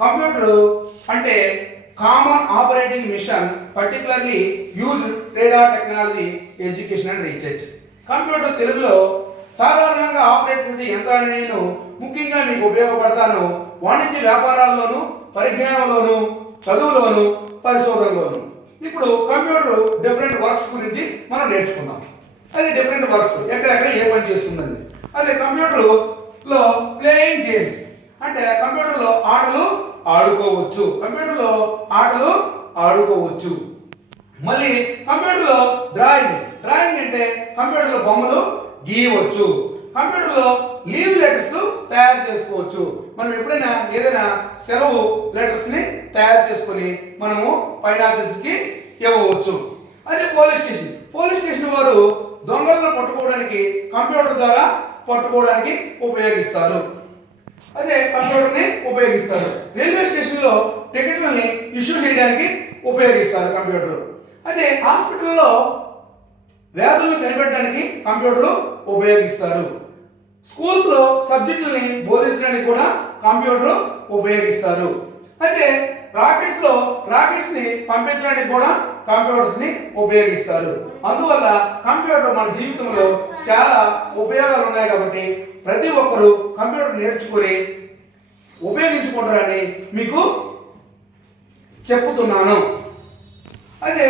Computer అంటే common operating machine particularly used radar technology education and research. Computer తెలుగులో సాధారణంగా operate చేసే యంత్రాన్ని నేను ముఖ్యంగా మీకు ఉపయోగపడతాను వాణిజ్య వ్యాపారాల్లోనూ, పరిజ్ఞానంలోనూ, చదువులోను, పరిశోధనలోను. ఇప్పుడు కంప్యూటర్ డిఫరెంట్ వర్క్స్ గురించి మనం నేర్చుకుందాం. అది డిఫరెంట్ వర్క్స్ ఎక్కడెక్కడ ఏ పని చేస్తుందండి. అదే కంప్యూటర్లో ప్లేయింగ్ గేమ్స్ అంటే కంప్యూటర్లో ఆటలు ఆడుకోవచ్చు. కంప్యూటర్లో ఆటలు ఆడుకోవచ్చు. మళ్ళీ కంప్యూటర్లో డ్రాయింగ్ అంటే కంప్యూటర్లో బొమ్మలు గీయవచ్చు. కంప్యూటర్లో లీవ్ లెటర్స్ తయారు చేసుకోవచ్చు. మనం ఎప్పుడైనా ఏదైనా సెలవు లెటర్స్ ని తయారు చేసుకొని మనము పైన ఆఫీస్కి ఇవ్వవచ్చు. అదే పోలీస్ స్టేషన్ వారు దొంగలను పట్టుకోవడానికి కంప్యూటర్ ద్వారా పట్టుకోవడానికి ఉపయోగిస్తారు. అదే కంప్యూటర్ని ఉపయోగిస్తారు. రైల్వే స్టేషన్లో టికెట్లని ఇష్యూ చేయడానికి ఉపయోగిస్తారు కంప్యూటర్. అదే హాస్పిటల్లో వ్యాధులను కనిపెట్టడానికి కంప్యూటర్లు ఉపయోగిస్తారు. స్కూల్స్లో సబ్జెక్టులని బోధించడానికి కూడా కంప్యూటర్ ఉపయోగిస్తారు. అయితే రాకెట్స్ ని పంపించడానికి కూడా కంప్యూటర్స్ ని ఉపయోగిస్తారు. అందువల్ల కంప్యూటర్ మన జీవితంలో చాలా ఉపయోగాలు ఉన్నాయి కాబట్టి ప్రతి ఒక్కరూ కంప్యూటర్ నేర్చుకుని ఉపయోగించుకుంటారని మీకు చెప్పుతున్నాను. అదే